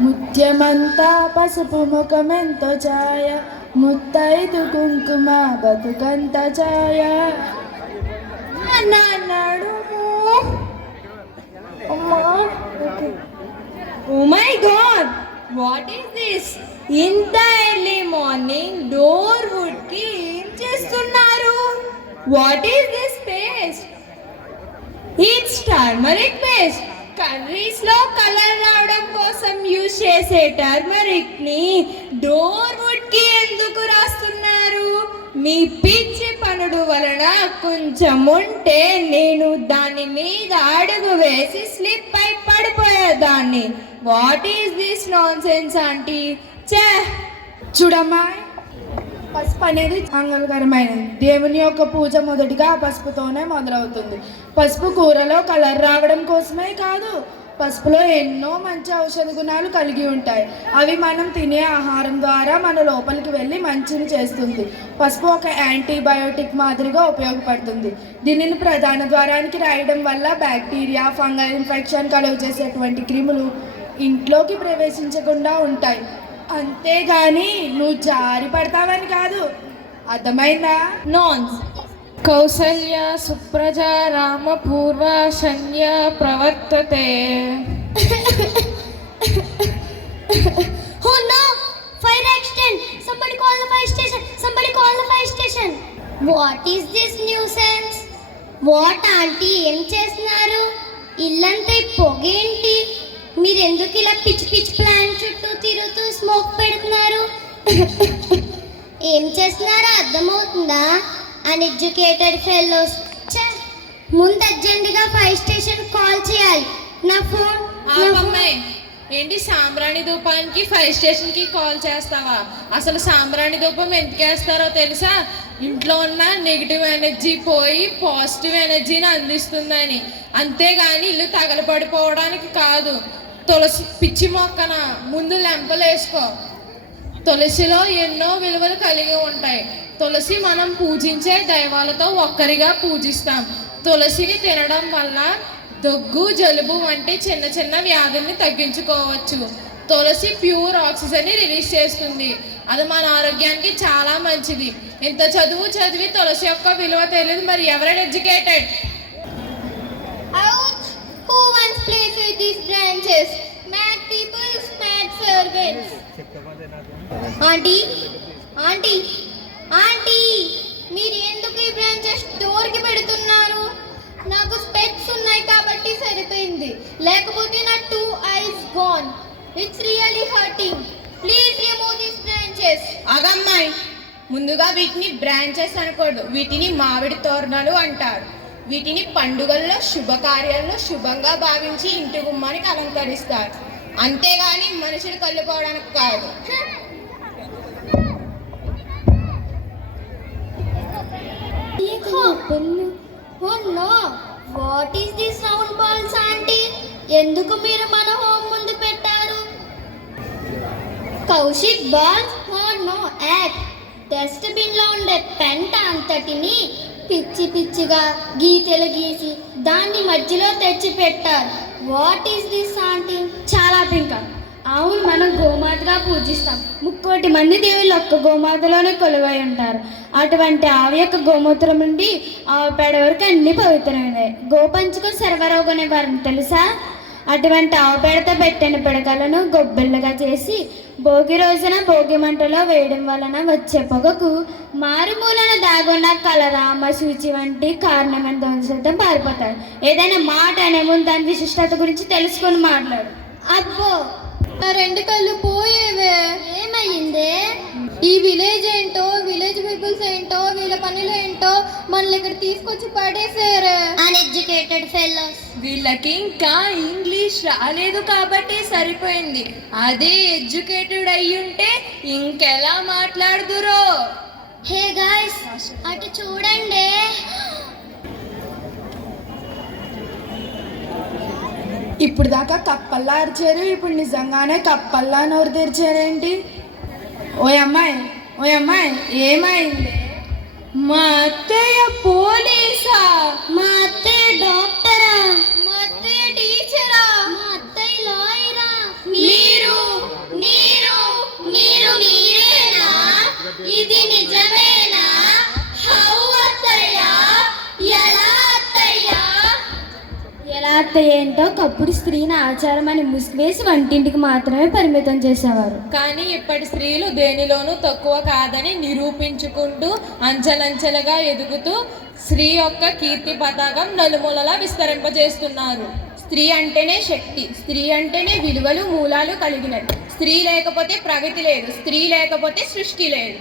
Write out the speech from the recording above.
ముత్యమంతా పసుపు ముఖమెంతో ఛాయ ముత్తైదు కుంకుమ బతుకంత ఛాయ. ఓ my God! What is this? ఇంత ఎర్లీ మార్నింగ్ డోర్ వుడ్కి ఏం చేస్తున్నారు? What is this paste? It's turmeric paste. కర్రీస్లో colour రావడం కోసం యూజ్ చేసే టర్మరిక్ని డోర్ వుడ్కి ఎందుకు రాస్తున్నారు? మీ పిచ్చి పనుడు వలన కొంచెం ఉంటే నేను దాని మీద అడుగు వేసి స్లిప్ అయి పడిపోయేదాన్ని. What is this nonsense aunty? చే చూడమ్మా పసుపు అనేది మంగళకరమైనది. దేవుని యొక్క పూజ మొదటిగా పసుపుతోనే మొదలవుతుంది. పసుపు కూరలో కలర్ రావడం కోసమే కాదు పసుపులో ఎన్నో మంచి ఔషధ గుణాలు కలిగి ఉంటాయి. అవి మనం తినే ఆహారం ద్వారా మన లోపలికి వెళ్ళి మంచిని చేస్తుంది. పసుపు ఒక యాంటీబయోటిక్ మాదిరిగా ఉపయోగపడుతుంది. దీనిని ప్రధాన ద్వారానికి రాయడం వల్ల బ్యాక్టీరియా ఫంగల్ ఇన్ఫెక్షన్ కలుగు చేసేటువంటి క్రిములు ఇంట్లోకి ప్రవేశించకుండా ఉంటాయి. అంతేగాని నువ్వు జారి పడతావని కాదు. అర్థమైందా? నాన్స్ కౌసల్య సుప్రజ రామ పూర్వ శన్య ప్రవర్తతే. What is this nuisance what aunty ఏం చేస్తున్నారు? ఇల్లంతా పొగేంటి మీరు ఎందుకు ఇలా పిచ్చి పిచ్చి చేస్తున్నారో అర్థమవుతుందా? అన్ఎడ్యుకేటెడ్ ఫెలోస్ ముందు అర్జెంటుగా ఫైర్ స్టేషన్ కాల్ చేయాలి. నా ఫోన్ ఏంటి సాంబ్రాణి ధూపానికి ఫైర్ స్టేషన్కి కాల్ చేస్తావా? అసలు సాంబ్రాణి ధూపం ఎందుకు వేస్తారో తెలుసా? ఇంట్లో ఉన్న నెగిటివ్ ఎనర్జీ పోయి పాజిటివ్ ఎనర్జీని అందిస్తుందని. అంతేగాని ఇల్లు తగలపడిపోవడానికి కాదు. తులసి పిచ్చి మొక్కన? ముందు లెంపలు వేసుకో తులసిలో ఎన్నో విలువలు కలిగి ఉంటాయి. తులసి మనం పూజించే దైవాలతో ఒక్కరిగా పూజిస్తాం. తులసిని తినడం వల్ల దగ్గు జలుబు వంటి చిన్న చిన్న వ్యాధుల్ని తగ్గించుకోవచ్చు. తులసి ప్యూర్ ఆక్సిజన్ని రిలీజ్ చేస్తుంది. అది మన ఆరోగ్యానికి చాలా మంచిది. ఇంత చదువు చదివి తులసి యొక్క విలువ తెలియదు. మరి ఎవరైనా educated! Who wants plays with these branches? Mad people, mad servants. Aunty aunty aunty మీరు ఎందుకు ఈ బ్రాంచెస్ డోర్కి పెడుతున్నారు? నాకు స్పెట్స్ ఉన్నాయి కాబట్టి సరిపోయింది. లేకపోతే నా two eyes gone it's really hurting please remove these branches అగమ్మాయి ముందుగా వీటిని బ్రాంచెస్ అనకూడదు. వీటిని మామిడి తోరణాలు అంటారు. వీటిని పండుగల్లో శుభకార్యాల్లో శుభంగా భావించి ఇంటి గుమ్మానికి అలంకరిస్తారు. అంతేగాని మనుషులు కళ్ళుకోవడానికి కాదు. ఓ no what is this round balls aunty ఎందుకు మీరు మన హోమ్ ముందు పెట్టారు? కౌశిక్ బాల్స్ ఓ నో యాక్ డస్ట్బిన్లో ఉండే పెంట అంతటిని పిచ్చి పిచ్చిగా గీతలు గీసి దాన్ని మధ్యలో తెచ్చి పెట్టారు వాట్ ఈస్ దిస్ ఆంటీ చాలా పింక. అవును మనం గోమాతగా పూజిస్తాం. ముక్కోటి మంది దేవుళ్ళు ఒక్క గోమాతలోనే కొలువై ఉంటారు. అటువంటి ఆవి యొక్క గోమూత్రం నుండి ఆవు పేడ వరకు అన్ని పవిత్రమైనవి. గోపంచుకు సర్వరోగనే వారిని తెలుసా? అటువంటి ఆవు పేడతో పెట్టిన పిడకలను గొబ్బెళ్ళగా చేసి భోగి రోజున భోగి మంటలో వేయడం వలన వచ్చే పొగకు మారుమూలన దాగున్న కలరామ సూచి వంటి కారణమైన ధ్వంసతం పారిపోతాడు ఏదైనా మాట అనే ముందు దాని విశిష్టత గురించి తెలుసుకొని మాట్లాడు. అబ్బో! నా రెండు కళ్ళు పోయేవే. ఏమయ్యిందే ఈ విలేజ్ ఏంటో విలేజ్ పీపుల్స్ ఏంటో వీళ్ళ పనులు ఏంటో మనల్ని ఇక్కడ తీసుకొచ్చి పడేసారు అన్ఎడ్యుకేటెడ్ ఫెలోస్ వీళ్ళకి ఇంకా ఇంగ్లీష్ రాలేదు కాబట్టి సరిపోయింది. అదే ఎడ్యుకేటెడ్ అయ్యుంటే ఇంకెలా మాట్లాడుదురో? హే గాయ్స్ అటు చూడండి. ఇప్పుడు దాకా కప్పల్లా అరిచారు ఇప్పుడు నిజంగానే కప్పల్లా నోరు తెరిచారేంటి? ఓయ్ అమ్మాయి ఓయ్ అమ్మాయి ఏమైంది? మా అత్తయ్య పోలీసా? మా అత్తయ్య డాక్టరా? మా అత్తయ్య టీచరా? మా అత్తయ్య లాయరా? మీరు మీరు మీరు మీరేనా? ఇది నిజం ఎలా ఏంటో ఒకప్పుడు స్త్రీని ఆచారం అని ముసివేసి వంటింటికి మాత్రమే పరిమితం చేసేవారు. కానీ ఇప్పటి స్త్రీలు దేనిలోనూ తక్కువ కాదని నిరూపించుకుంటూ అంచెలంచెలుగా ఎదుగుతూ స్త్రీ యొక్క కీర్తి పతాకం నలుమూలలా విస్తరింపజేస్తున్నారు. స్త్రీ అంటేనే శక్తి స్త్రీ అంటేనే విలువలు మూలాలు కలిగినది స్త్రీ లేకపోతే ప్రగతి లేదు స్త్రీ లేకపోతే సృష్టి లేదు.